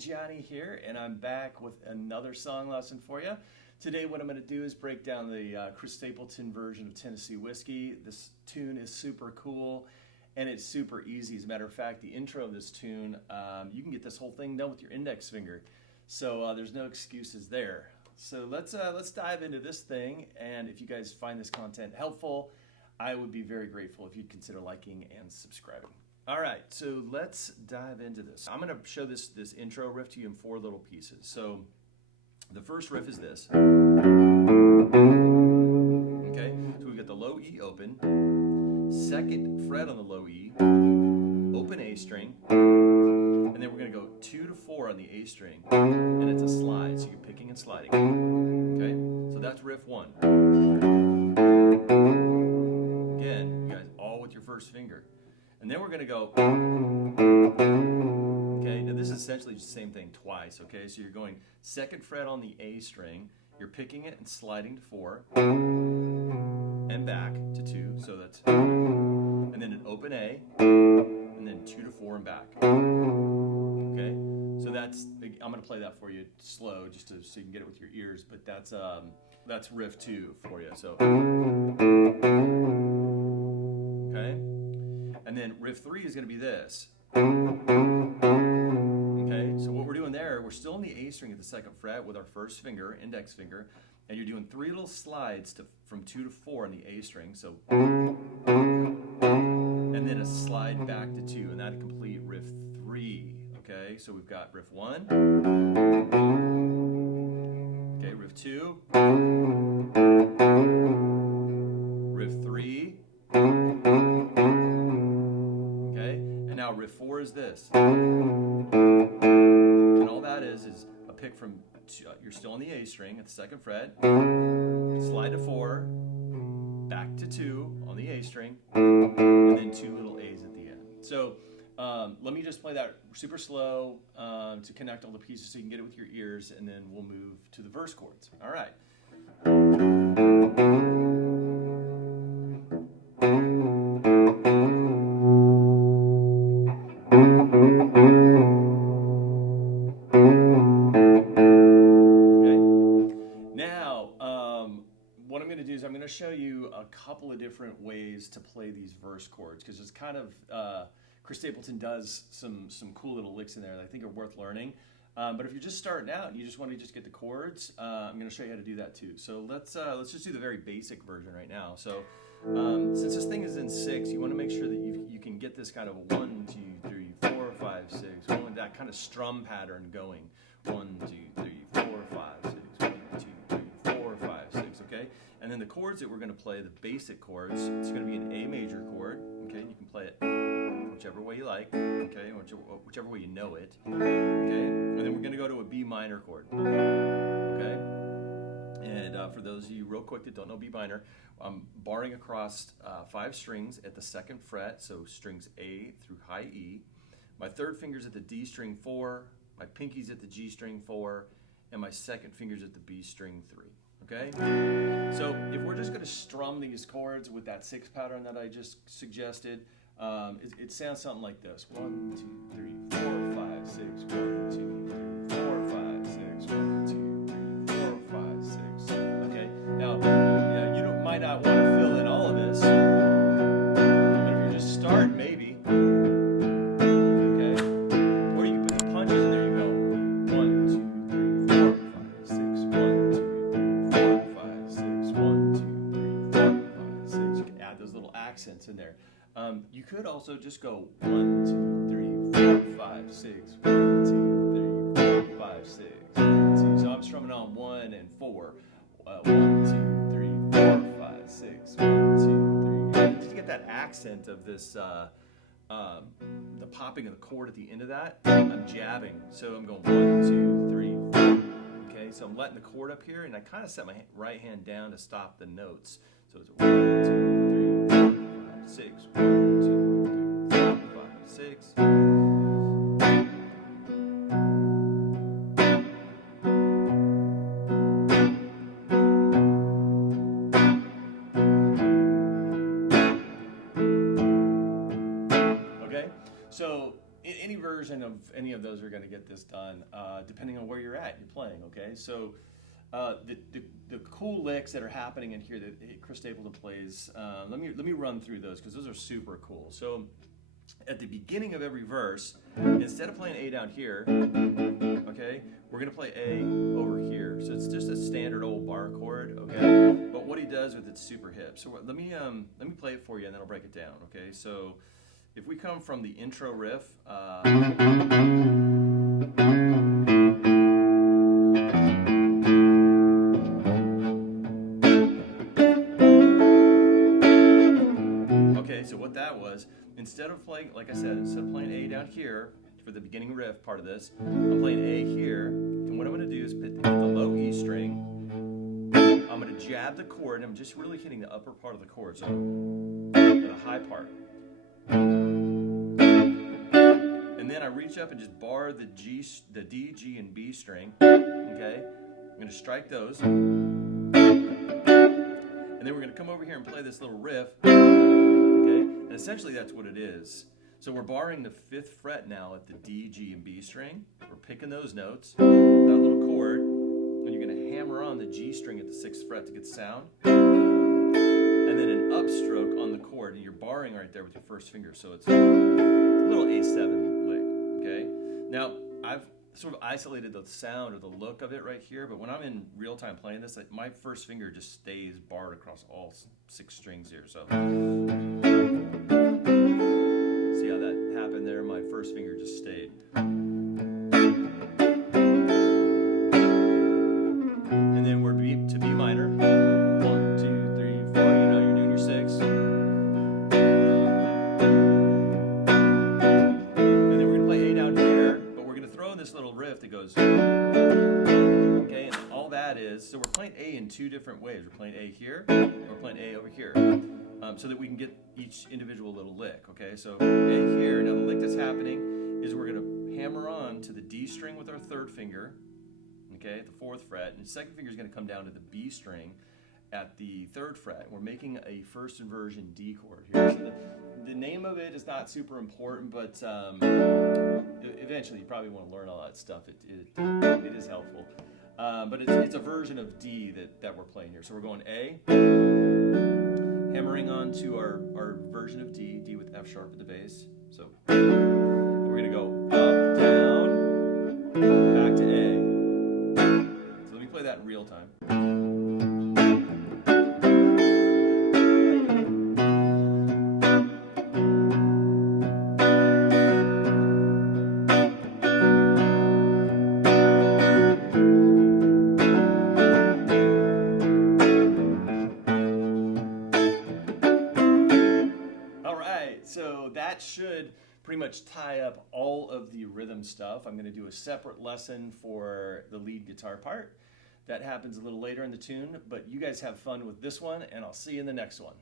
Johnny here, and I'm back with another song lesson for you. Today what I'm going to do is break down the Chris Stapleton version of Tennessee Whiskey. This tune is super cool, and it's super easy. As a matter of fact, the intro of this tune, you can get this whole thing done with your index finger. So there's no excuses there. So let's dive into this thing, and if you guys find this content helpful, I would be very grateful if you'd consider liking and subscribing. All right, so let's dive into this. I'm going to show this intro riff to you in 4 little pieces. So the first riff is this. Okay, so we've got the low E open, 2nd fret on the low E, open A string, and then we're going to go 2 to 4 on the A string, and it's a slide, so you're picking and sliding. Okay, so that's riff 1. Again, you guys, all with your first finger. And then we're going to go, okay, now this is essentially the same thing twice, okay? So you're going 2nd fret on the A string, you're picking it and sliding to 4, and back to 2, so that's, and then an open A, and then 2 to 4 and back. Okay, so that's, I'm going to play that for you slow, just so you can get it with your ears, but that's riff 2 for you, so. Okay. And then riff 3 is going to be this. Okay, so what we're doing there, we're still on the A string at the 2nd fret with our first finger, index finger, and you're doing 3 little slides from 2 to 4 on the A string, so, and then a slide back to 2, and that'd complete riff 3. Okay, so we've got riff 1, okay, riff 2, riff 3, now riff 4 is this, and all that is a pick from, you're still on the A string at the 2nd fret, slide to 4, back to 2 on the A string, and then 2 little A's at the end. So let me just play that super slow to connect all the pieces so you can get it with your ears, and then we'll move to the verse chords. All right. What I'm going to do is I'm going to show you a couple of different ways to play these verse chords, because it's kind of, Chris Stapleton does some cool little licks in there that I think are worth learning. But if you're just starting out and you just want to get the chords, I'm going to show you how to do that too. So let's just do the very basic version right now. So since this thing is in 6, you want to make sure that you can get this kind of 1, 2, 3, 4, 5, 6, that kind of strum pattern going. 1, 2, 3, 4, 5, 6, 1, 2, 3, 4, 5, 6, okay? And then the chords that we're going to play, the basic chords, it's going to be an A major chord, okay? You can play it whichever way you like, okay? Whichever way you know it, okay? And then we're going to go to a B minor chord, okay? And for those of you real quick that don't know B minor, I'm barring across 5 strings at the 2nd fret, so strings A through high E. My 3rd finger's at the D string 4, my pinky's at the G string 4, and my 2nd finger's at the B string 3. Okay? So if we're just going to strum these chords with that 6 pattern that I just suggested, it sounds something like this. 1, 2, 3, 4, 5, 6. 1, 2, 3, 4, 5, 6. 1, 2, 3, 4, 5, 6. Okay? Now, you might not want to fill in all of this, but if you're just starting, maybe. Okay? Or you can put the punches in there. You go 1, 2, 3, 4, 5, 6. 1, 2, 3, 4, 5, 6. 1, 2, 3, 4, 5, 6. You can add those little accents in there. You could also just go 1, 2, 3, 4, 5, 6. 1, 2, 3, 4, 5, 6. 1, 2. So I'm strumming on 1 and 4. 1, 2, 3, 4, 5, 6. 1, 2, 3. Just to get that accent of this, the popping of the chord at the end of that, I'm jabbing. So I'm going 1, 2, 3, 4. Okay, so I'm letting the chord up here, and I kind of set my right hand down to stop the notes. So it's 1, 2, 3, 4, 5, 6. 1, 2, 3, 4, 5, 6. Okay, so any version of any of those are going to get this done, depending on where you're playing, okay? So the cool licks that are happening in here that Chris Stapleton plays, let me run through those because those are super cool. So at the beginning of every verse, instead of playing A down here, okay, we're going to play A over here. So it's just a standard old bar chord, okay? But what he does with it's super hip. So let me play it for you and then I'll break it down, okay? So if we come from the intro riff, okay, so what that was, instead of playing, like I said, instead of playing A down here for the beginning riff part of this, I'm playing A here, and what I'm going to do is hit the low E string. I'm going to jab the chord, and I'm just really hitting the upper part of the chord, so the high part. And then I reach up and just bar the D, G, and B string. Okay, I'm going to strike those, and then we're going to come over here and play this little riff. Okay, and essentially that's what it is. So we're barring the 5th fret now at the D, G, and B string. We're picking those notes, that little chord, and you're going to hammer on the G string at the 6th fret to get sound, and then an upstroke on the chord, and you're barring right there with your first finger. So it's a little A7 lick. Okay. Now I've sort of isolated the sound or the look of it right here, but when I'm in real time playing this, my first finger just stays barred across all 6 strings here. So see how that happened there? My first finger just stayed. And then we're to B minor. 1, 2, 3, 4. You know, you're doing your 6. And then we're gonna play A down here, but we're gonna throw in this little riff that goes. Okay, and all that is, so we're playing A in 2 different ways. We're playing A here, and we're playing A over here. So that we can get each individual little lick, okay? So A here, now the lick that's happening is we're gonna hammer on to the D string with our 3rd finger, okay, at the 4th fret, and the 2nd finger is gonna come down to the B string at the 3rd fret. We're making a first inversion D chord here. So the name of it is not super important, but eventually you probably wanna learn all that stuff. It is helpful. But it's a version of D that we're playing here. So we're going A, hammering on to our version of D with F sharp at the bass. So we're going to go up, down, back to A. So let me play that in real time. So that should pretty much tie up all of the rhythm stuff. I'm going to do a separate lesson for the lead guitar part. That happens a little later in the tune, but you guys have fun with this one, and I'll see you in the next one.